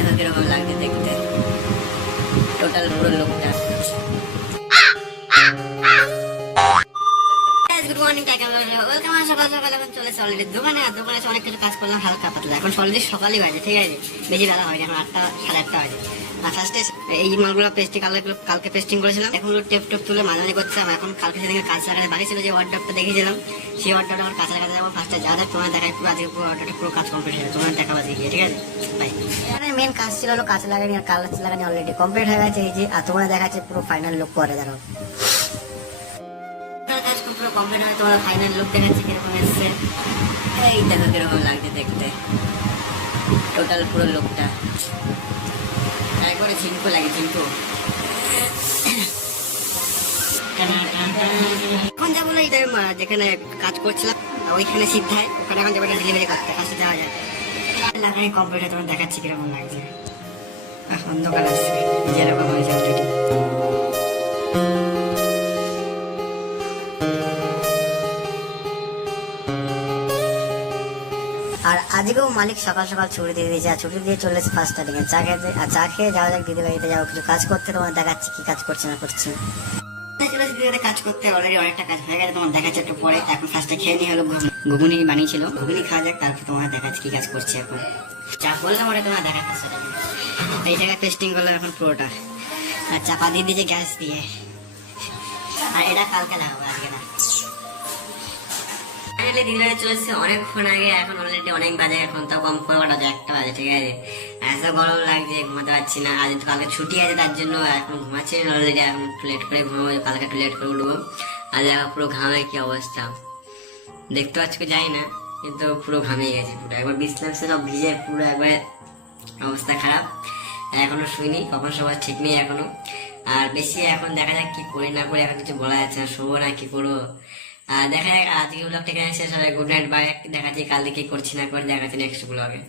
দেখো কিরকম লাগছে দেখতে, টোটাল পুরো লোকটা। Good morning, welcome. সকাল সকাল এখন চলেছে অলরেডি দোকানে। আর দোকানে অনেক কিছু কাজ করলাম হালকা পাতলা। এখন অলরেডি সকালই বাজে, ঠিক আছে, বেশি বেলা হয়নি, এখন 8টা সাড়ে 8টা বাজে। আর ফার্স্টে এই মালগুলো পেস্টিং কালকে পেস্টিং করেছিলাম, এখন টেপ টেপ তুলে মানানি করছিলাম। এখন কালকে সেদিকে কাজ লাগাতে বাকি ছিল, যে ওয়ার্ডরোবটা দেখেছিলাম, সেই ওয়ার্ডরোবটা আমার কাছে লাগাতে যাবো। ফার্স্টে যা দেখ তোমার দেখায় পুরো, আজকে পুরো ওয়ার্ডরোবটা পুরো কাজ কমপ্লিট হয়ে গেছে, তোমার দেখাবো আজকে গিয়ে, ঠিক আছে ভাই। এখানে মেন কাজ ছিল হলো কাজ লাগানি, আর কাজ লাগানি অলরেডি কমপ্লিট হয়ে গেছে। এই যে আর তোমরা দেখাচ্ছে পুরো ফাইনাল লুক করে দেখো, পুরো কমপ্লিট হয়ে তোমার ফাইনাল লুক দেখাচ্ছে কিরকম এসছে। এই দেখো কিরকম লাগছে দেখতে, টোটাল পুরো লুকটা। তারপরে ঝিঙ্কু লাগে, ঝিঙ্কু এখন যাবো না, যেখানে কাজ করছিলাম ওইখানে সিদ্ধায়, ওখানে এখন যাবো ডেলিভারি করতে, কাছে যাওয়া যায়। লাগাই কমপ্লিট হয়ে তোমার দেখাচ্ছি কিরকম লাগছে। এখন দোকান আসছে যেরকম হয়েছে অলরেডি। আর আজকেও মালিক সকাল সকাল ছুটি দিয়ে দিয়েছে, আর ছুটি দিয়ে চলে এসেছে ফার্স্ট স্টার্টিং এ চা খেতে। আর চা খেয়ে যাওয়া যাক দিদি বাড়িতে, যাবো কিছু কাজ করতে, তোমার দেখাচ্ছি কি কাজ করছে না করছে। কাজ করতে অলরেডি অনেকটা কাজ হয়ে গেছে, তোমার দেখাচ্ছে একটু পরে। এখন ফার্স্টে খেয়ে নিয়ে হলো ঘুগনি বানিয়েছিল, ঘুগনি খাওয়া যাক, তারপর তোমার দেখাচ্ছি কি কাজ করছে। এখন চা বললাম ওটা তোমার দেখা ফার্স্ট এই জায়গায় পেস্টিং করলাম এখন পুরোটা, আর চাপা দিয়ে দিয়েছে গ্যাস দিয়ে। আর এটা কালকে লাগাবো, আজকে না। দিদিবাড়ি চলে এসেছে অনেকক্ষণ আগে, এখন অলরেডি অনেক বাজে, এখন তো কম করে বাজে 1টা বাজে, ঠিক আছে। এত গরম লাগছে, ঘুমাতে পারছি না। আজ তো কালকে ছুটি আছে, তার জন্য এখন ঘুমাচ্ছি না অলরেডি। এখন একটু লেট করে ঘুমাবো, কালকে একটু লেট করে উঠবো। আর দেখো পুরো ঘামে কি অবস্থা দেখতে পাচ্ছ কি জানি না, কিন্তু পুরো ঘামে গেছে পুরো, একবার বিছনায় সব ভিজে পুরো একবার অবস্থা খারাপ। এখনো শুইনি, কখন সবার ঠিক নেই এখনো। আর বেশি এখন দেখা যাক কি করি না করি, এখন কিছু বলা যাচ্ছে না, শোবো না কি করবো। দেখা যাক আজকে ব্লগটা এখানে শেষ হবে। Good night, bye. দেখা যাচ্ছে কালকে কি করছি না করে, দেখা যাচ্ছে নেক্সট ব্লগে।